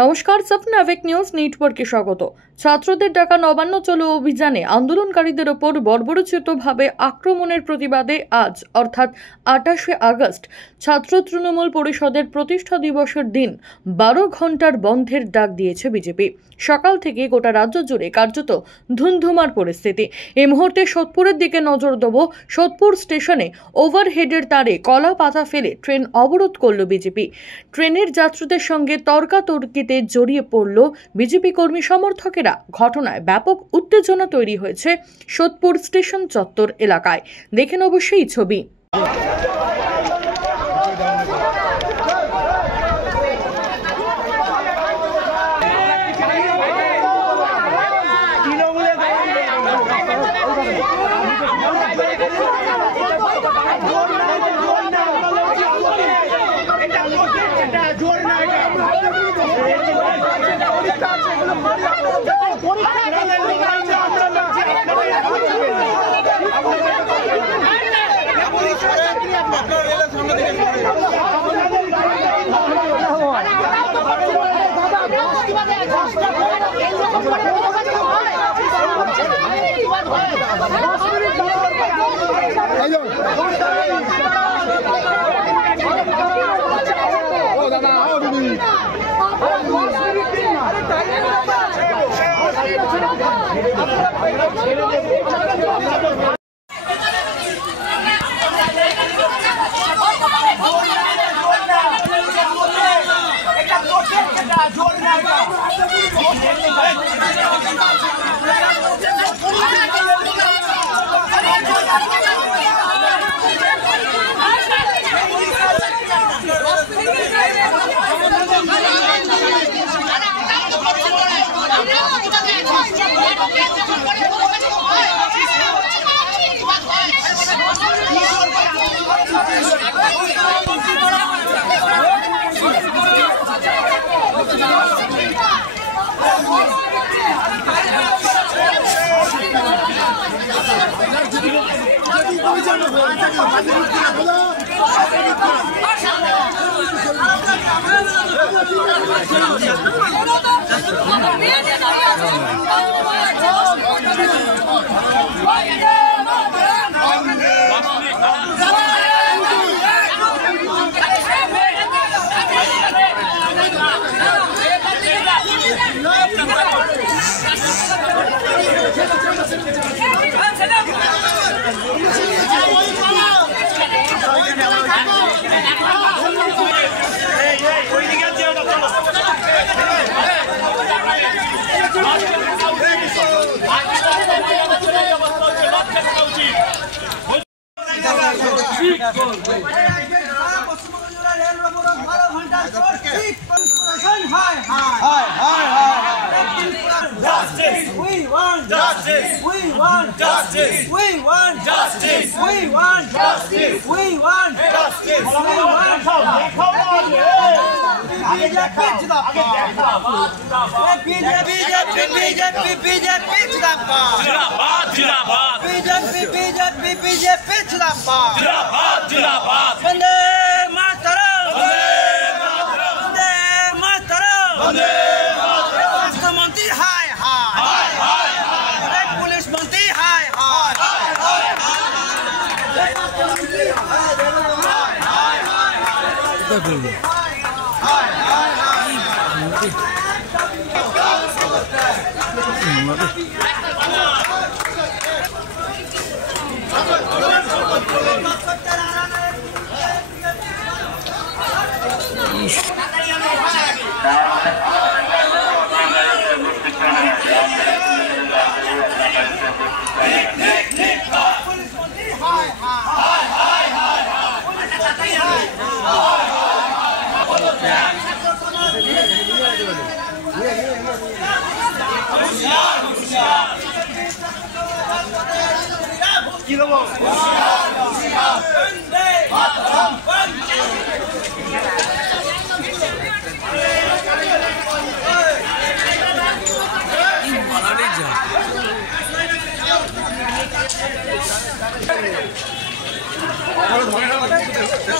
নমস্কার, সপনা আবেক নিউজ নেটওয়ার্কে স্বাগত। ছাত্রদের ডাকা নবান্ন চলো অভিযানে আন্দোলনকারীদের ওপর বর্বরোচিতভাবে আক্রমণের প্রতিবাদে আজ অর্থাৎ 28শে আগস্ট ছাত্র তৃণমূল পরিষদের প্রতিষ্ঠা দিবসের দিন 12 ঘন্টার বন্ধের ডাক দিয়েছে বিজেপি। সকাল থেকে গোটা রাজ্য জুড়ে কার্যত ধুন্ধুমার পরিস্থিতি। এই মুহূর্তে সোদপুরের দিকে নজর দেব। সোদপুর স্টেশনে ওভারহেডের তারে কলা পাতা ফেলে ট্রেন অবরোধ করল বিজেপি। ট্রেনের যাত্রীদের সঙ্গে তর্কাতর্কিতে জড়িয়ে পড়ল বিজেপি কর্মী সমর্থকেরা। ঘটনায় ব্যাপক উত্তেজনা তৈরি হয়েছে সোদপুর স্টেশন চত্বর এলাকায়। দেখেন অবশ্যই ছবি।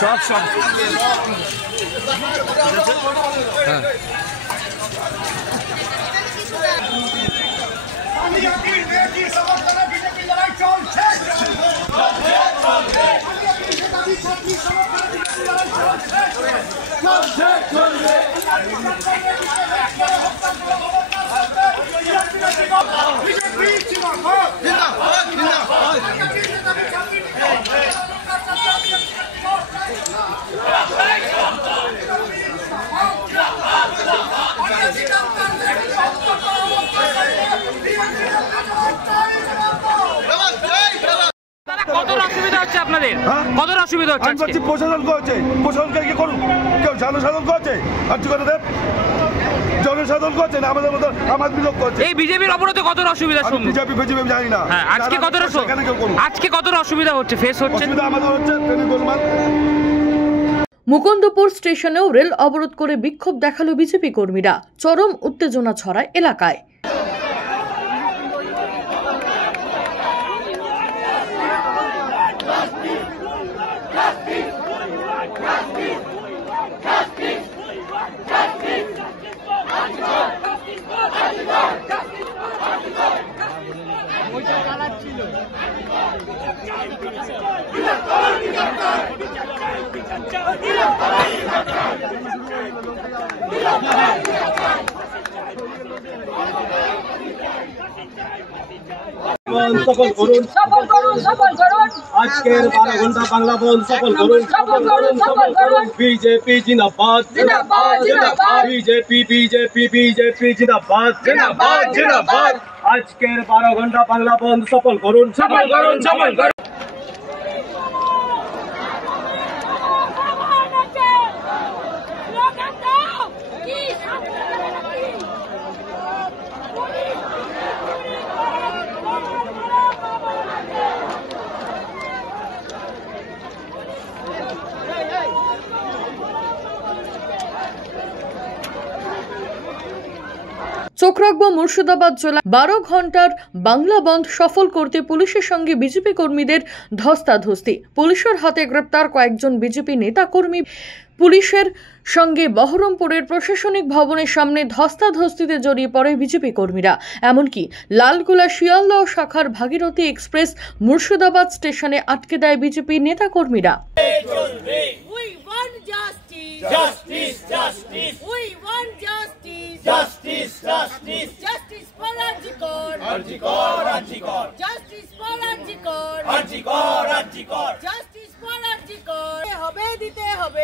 সব কতটা অসুবিধা হচ্ছে আপনাদের? কতটা অসুবিধা হচ্ছে? আমি বলছি প্রশাসন করছে, প্রশাসনকে কি করুন? কেউ জনসাধারণ করছে, আর কি করে দেব? জনসাধারণ করছে না, আমাদের মতো আমার বিলোপ করছে। এই বিজেপির অবরোধে কতটা অসুবিধা শুনবো? বিজেপি জানি না। আজকে কতটা অসুবিধা হচ্ছে, ফেস হচ্ছে? আমাদের হচ্ছে মুকুন্দপুর স্টেশনেও রেল অবরোধ করে বিক্ষোভ দেখালো বিজেপি কর্মীরা। চরম উত্তেজনা ছড়ায় এলাকায়। সফল করুন, আজকের 12 ঘন্টা বাংলা বন্ধ সফল করুন, বিজেপি জিন্দাবাদ, বিজেপি জিন্দাবাদ, আজকের 12 ঘন্টা বাংলা বন্ধ সফল করুন, চোখ রাখবো মুর্শিদাবাদ জেলা 12 ঘন্টার বাংলা বন্ধ সফল করতে পুলিশের সঙ্গে বিজেপি কর্মীদের ধস্তাধস্তি। পুলিশের হাতে গ্রেপ্তার কয়েকজন বিজেপি নেতা কর্মী। পুলিশের সঙ্গে বহরমপুরের প্রশাসনিক ভবনের সামনে ধস্তাধস্তিতে জড়িয়ে পড়ে বিজেপি কর্মীরা। এমনকি লালগোলা শিয়ালদহ শাখার ভাগীরথী এক্সপ্রেস মুর্শিদাবাদ স্টেশনে আটকে দেয় বিজেপি নেতা কর্মীরা। Justice, justice. We want justice. Justice, justice. Justice for Arjikor. Arjikor, Arjikor. Justice for Arjikor. Arjikor, Arjikor. Justice for Arjikor. হবে দিতে হবে।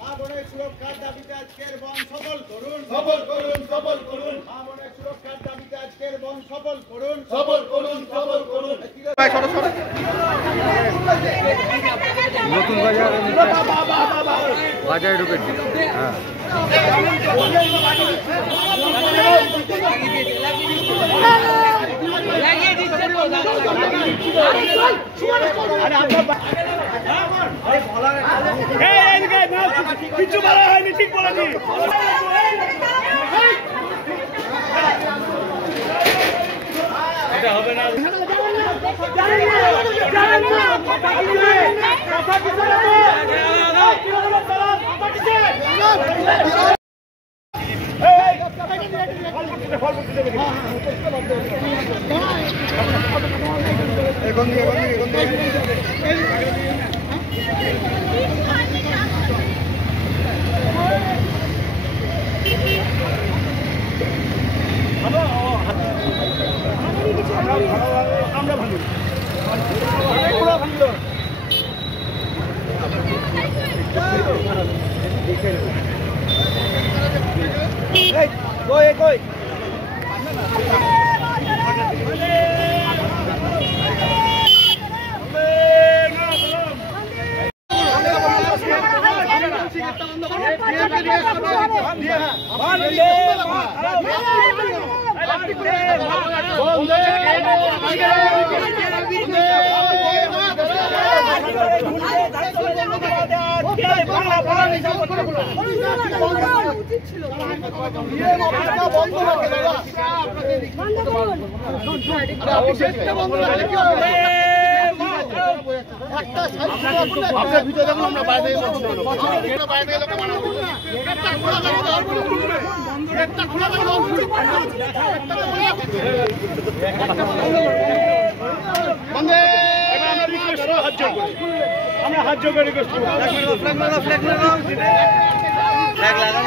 মামনের সুরক্ষার দাবিতে আজকের বন্ধ সফল করুন, সফল করুন, সফল করুন। মামনের সুরক্ষার দাবিতে আজকের বন্ধ সফল করুন, সফল করুন, সফল করুন। নতুন বাজারে ঢুকেছি। কিছু বলা হয়নি, ঠিক বলেছি। এটা হবে না। আমরা ভালো কই কই বন্ধ একটা সাইড আপনার ভিডিও দেখুন, আমরা বাইরে থেকে বলছি এটা বাইরে থেকে লোকে মানা করছে একটা খোলা করে দাও, একটা খোলা করে দাও, বন্ধে আমরা রিকোয়েস্ট হাত জোড় করি, আমরা হাত জোড় করে রিকোয়েস্ট করি, ফ্ল্যাগ লাগাও ফ্ল্যাগ লাগাও ফ্ল্যাগ লাগাও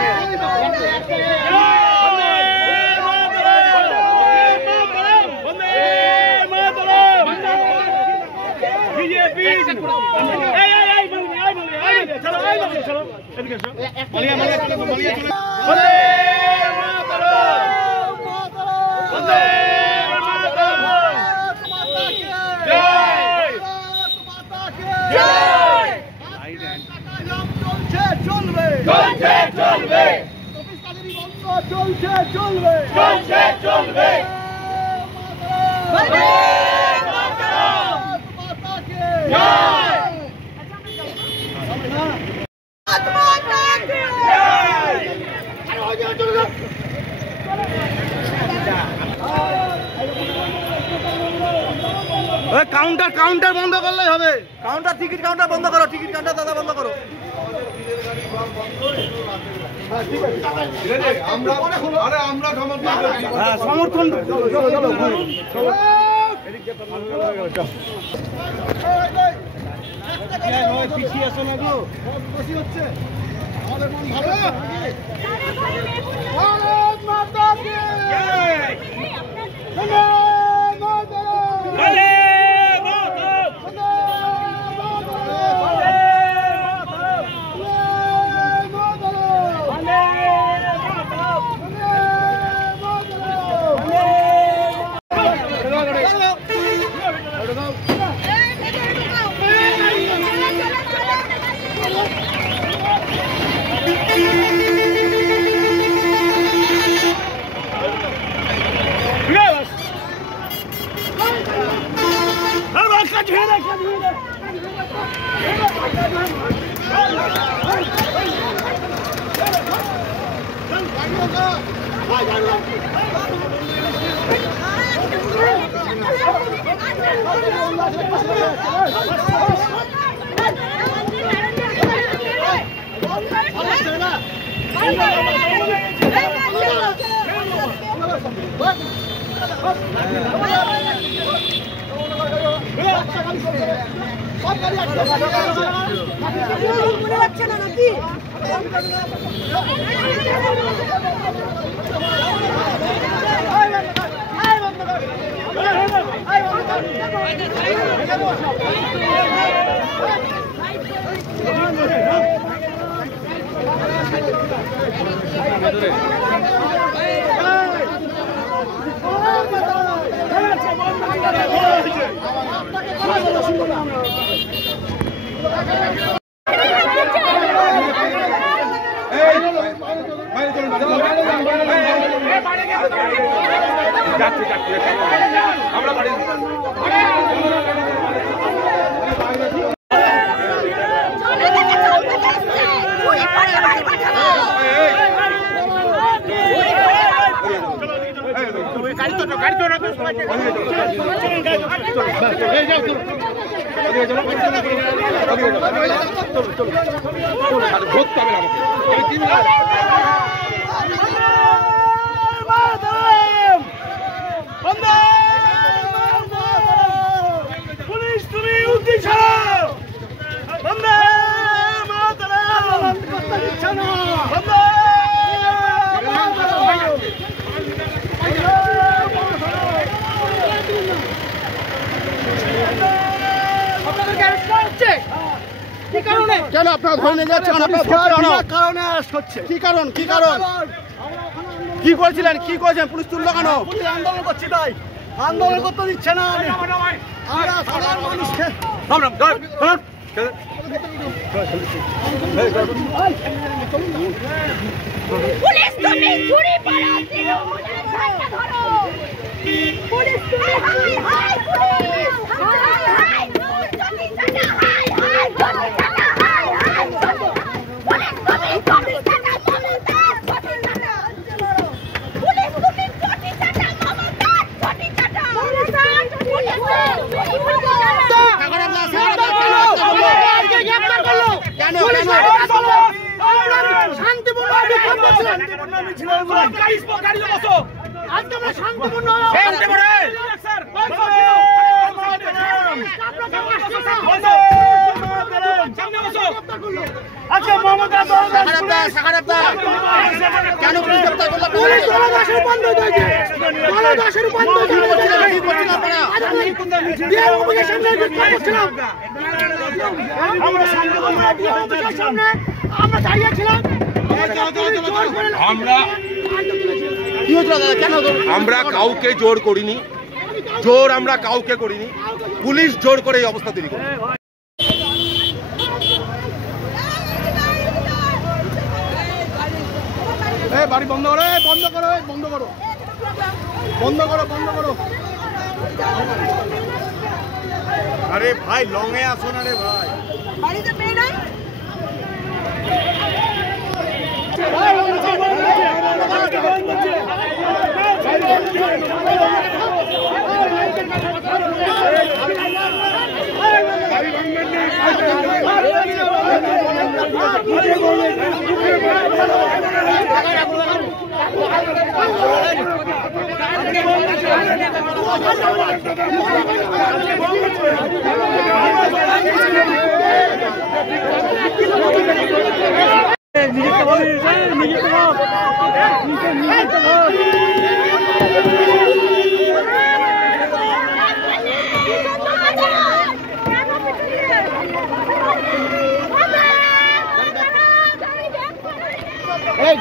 কাউন্টার কাউন্টার বন্ধ করলেই হবে, কাউন্টার টিকিট কাউন্টার বন্ধ করো, টিকিট কাউন্টার দাদা বন্ধ করো। সমর্থন পিছিয়ে আসো না গো, বেশি হচ্ছে আমাদের মন ভালো। ভারত মাতা কি জয়, বন্দে মাতরম, কেন আপনারা ধরে নিয়ে যাচ্ছেন? কারণে হচ্ছে কি কারণ? কি কারণ? কি করেছিলেন? কি করেছেন? পুলিশ তুললো কেন? আন্দোলন করছি, তাই আন্দোলন করতে দিচ্ছে না। আমরা সাধারণ মানুষকে পুলিশ তুমি চুরি পাড়া তৃণমূলের ঝান্ডা ধরো, পুলিশ তুমি high high police high high চটি চাটা হাই হাই চটি চাটা হাই হাই পুলিশ তুমি চটি চাটা মমতা চটি চাটা পুলিশ তুমি চটি চাটা মমতা চটি চাটা পুলিশ তুমি আজকে আমরা শান্তিপূর্ণ আচ্ছা মমতা কেন পুলিশ গ্রেফতার করলো? পুলিশ গণদাসের বন্ধ হয়েছে, গণদাসের বন্ধ আমরা দাঁড়িয়েছিলাম। আমরা কাউকে জোর করিনি, জোর আমরা কাউকে করিনি, পুলিশ জোর করে এই অবস্থা তৈরি করে। বাড়ি বন্ধ করো, বন্ধ করো, বন্ধ করো, বন্ধ করো, বন্ধ করো। আরে ভাই লং এ আসো না রে ভাই, বাড়িতে মেয়ে নাই।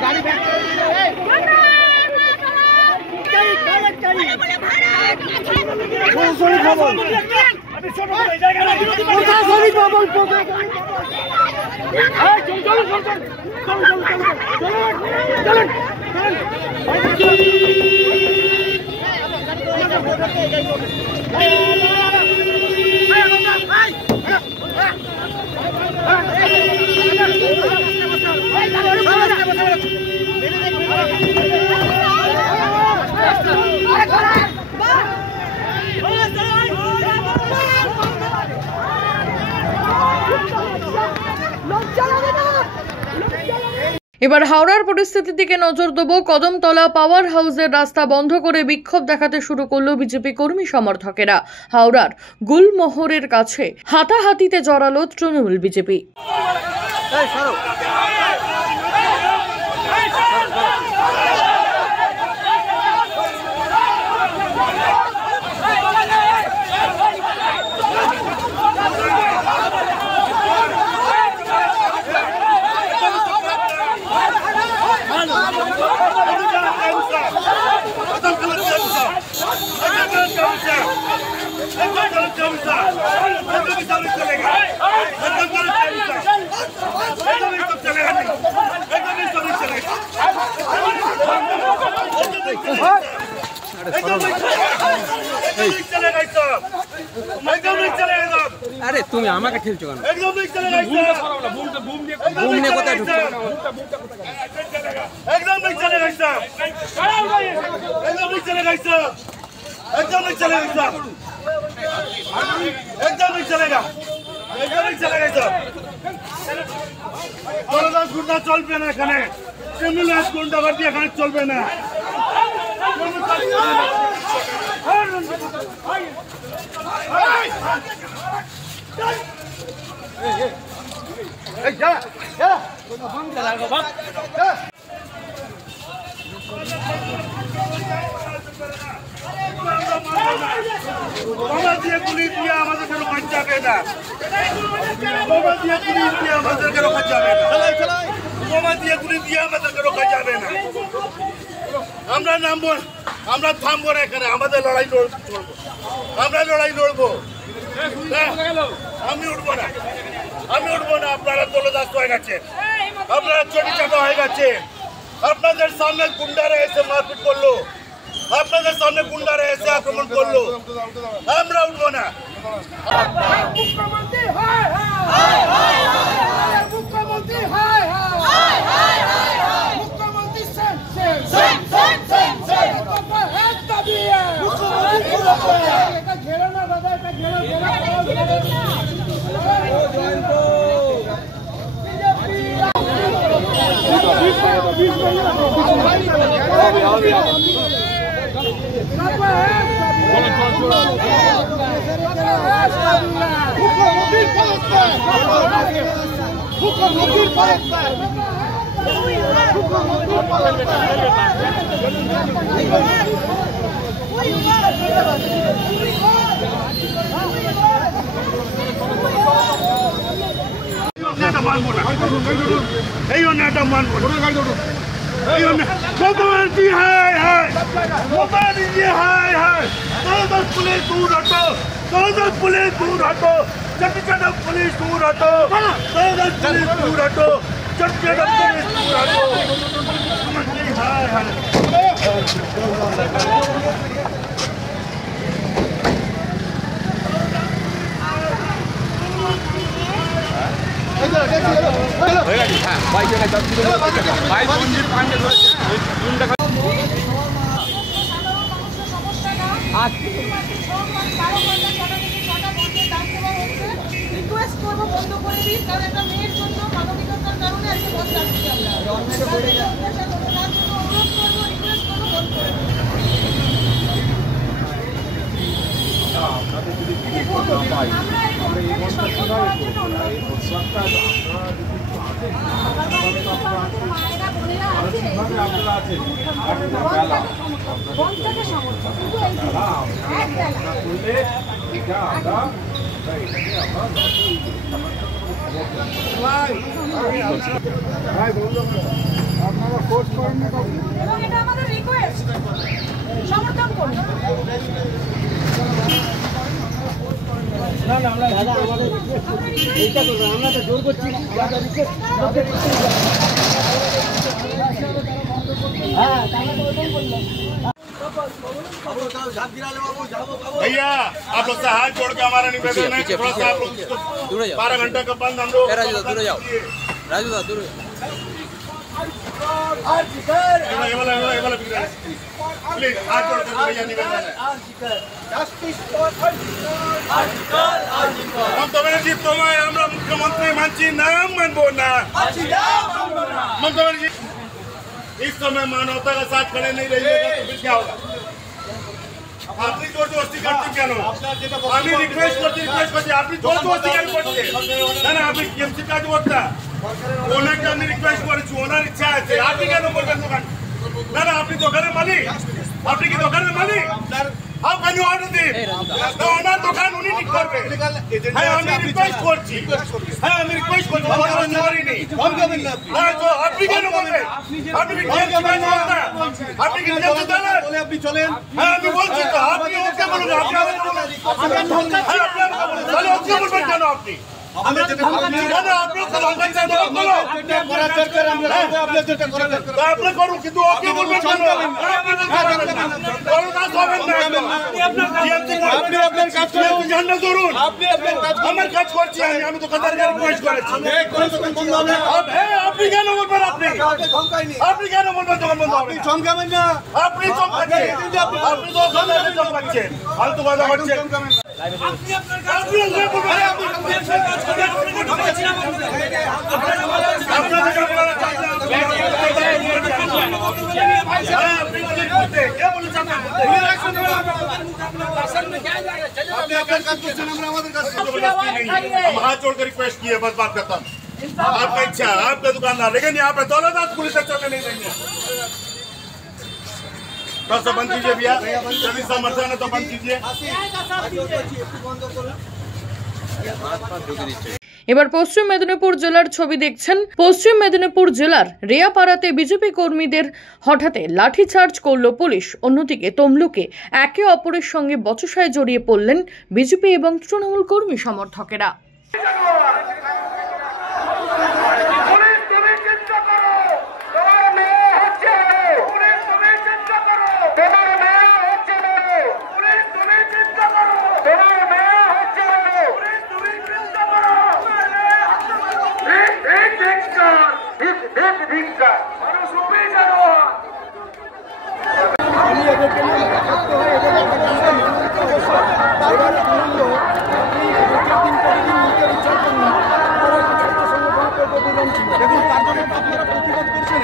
গাড়ি এবার হাওড়ার পরিস্থিতির দিকে নজর দেব। কদমতলা পাওয়ার হাউসের রাস্তা বন্ধ করে বিক্ষোভ দেখাতে শুরু করলো বিজেপি কর্মী সমর্থকেরা। হাওড়ার গুলমোহরের কাছে হাতাহাতিতে জড়ালো তৃণমূল বিজেপি। আরে তুমি আমাকে ঠেলছো কেন? কোথায় ঢুকছো? একদম नहीं चलेगा साहब, एकदम नहीं चलेगा साहब, एकदम नहीं चलेगा साहब, एकदम नहीं चलेगा, एकदम नहीं चलेगा साहब। গণদাস গুন্ডা চলবে না এখানে, ক্রিমিনাল গুন্ডা বাড়ি এখানে চলবে না। এই যা যা বন্ধ করা বাবা। বাবা দিয়ে পুলিশ দিয়ে আমাদের কেন কাজ যাবে না, বাবা দিয়ে পুলিশ দিয়ে আমাদের কেন কাজ যাবে না, বাবা দিয়ে পুলিশ দিয়ে আমাদের কেন কাজ যাবে না। আমরা নামবো, আমরা থামবো না এখানে, আমাদের লড়াই লড়বো, আমরা লড়াই লড়বো। আমি উঠবো না, আমি উঠবো না। আপনারা দলদাস হয়ে গেছে, আপনারা চটি চাকা হয়ে গেছে। আপনাদের সামনে গুন্ডারা এসে মারপিট করলো, আপনাদের সামনে গুন্ডারা এসে আক্রমণ করলো, আমরা উঠবো না। মুখ্যমন্ত্রী হায় হায় হায় হায়, মুখ্যমন্ত্রী হায় হায় হায় হায়, মুখ্যমন্ত্রী same same same same same same, তো হাত দাবিয়ে মুখ্যমন্ত্রী এটা ঘেরো না দাদা, এটা ঘেরো ঘেরো। এই অন্যায়টা মানব মোটামুটি পুলিশ দূর হটো, পুলিশ দূর হটো, চট্টগ্রাম পুলিশ দূর হটো, পুলিশ দূর হটো, চট্টগ্রাম পুলিশ দূর হটো। হায় হায় রিকোয়েস্ট করবো বন্ধ করে দিন, কারণ একটা মেয়ের জন্য মানবিকতার কারণে আজকে বন্ধ রাখছি আমরা। অনুরোধ করবো, রিকোয়েস্ট করবো বন্ধ করে দিন। আমরা এই বন্ধটাকে সফল করার জন্য অনুরোধ করছি। মায়েরা বোনেরা আছে, বন্ধটাকে সমর্থন, শুধু এই এক বেলা এবং এটা আমাদের রিকোয়েস্ট, সমর্থন করুন। भैया आप लोग से हाथ जोड़ के हमारा निवेदन है, थोड़ा सा आप लोग 12 घंटे का बंद हम लोग दूर जाओ राजू दा दूर प्लीज हाथ जोड़ के भैया निवेदन है। ममता बनर्जी तुम्हें আমরা मुख्यमंत्री मानছি नाम मानबो ना। ममता बनर्जी इस समय मानवता का साथ खड़े नहीं रहिएगा तो फिर क्या होगा? আপনি জোরজবস্তি করছেন কেন? আমি রিকোয়েস্ট করছি আপনি জোরজবস্তি কেন করছেন? না না আপনি টিএমসি কাজ করতা ওনাকে আমি রিকোয়েস্ট করেছি, ওনার ইচ্ছা আছে, আপনি কেন করবেন দোকান? না না আপনি দোকানের মালিক, আপনি কি দোকানের মালিক? How can you order this? ওনার দোকান উনি ঠিক করবে। হ্যাঁ আমি রিকোয়েস্ট করছি, হ্যাঁ আমি রিকোয়েস্ট করছি, আপনি কেন বলবেন? আপনি কি টিএমসি কাজ করতা? আপনি কি টিএমসি দলের? আপনি চলেন। হ্যাঁ আমি বলছি তো, আপনি ওকে বলুন, আপনি আমাকে বলুন। হ্যাঁ আপনি আমাকে বলুন, তাহলে ওকে বলবেন কেন আপনি? আমরা যেটা আপনি করুন, কিন্তু ওকে বলবেন কেন? আপনি আপনার কাজ করুন, ঝান্ডা ধরুন। আমার কাজ করছি আমি তো কাতার রিকোয়েস্ট করেছি। আপনি কেন বলবেন? আপনি কেন বলবেন দোকান বন্ধ হবে? চমকাবেন না, আপনি চমকাচ্ছেন, আপনি তো চমকাচ্ছেন, ফালতু কথা করছেন। আপনি हम हाथ जोड़ कर रिक्वेस्ट किए, बस बात करता हूँ। आपका इच्छा, आपका दुकानदार, लेकिन यहाँ पे दौलत पुलिस चलने नहीं देंगे। थोड़ा सा बंद कीजिए भैया, यदि समर्थन है तो बंद कीजिए। এবার পশ্চিম মেদিনীপুর জেলার ছবি দেখছেন। পশ্চিম মেদিনীপুর জেলার রেয়াপাড়াতে বিজেপি কর্মীদের হঠাৎ লাঠিচার্জ করল পুলিশ। অন্যদিকে তমলুকে একে অপরের সঙ্গে বচসায় জড়িয়ে পড়লেন বিজেপি এবং তৃণমূল কর্মী সমর্থকেরা। দেখুন তার জন্য আপনারা প্রতিবাদ করছেন।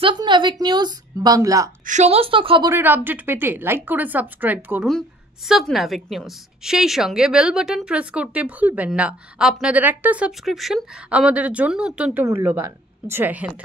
সাবনাভিক নিউজ বাংলা সমস্ত খবরের আপডেট পেতে লাইক করে সাবস্ক্রাইব করুন সাবনাভিক নিউজ। সেই সঙ্গে বেল বাটন প্রেস করতে ভুলবেন না। আপনাদের একটা সাবস্ক্রিপশন আমাদের জন্য অত্যন্ত মূল্যবান। জয় হিন্দ।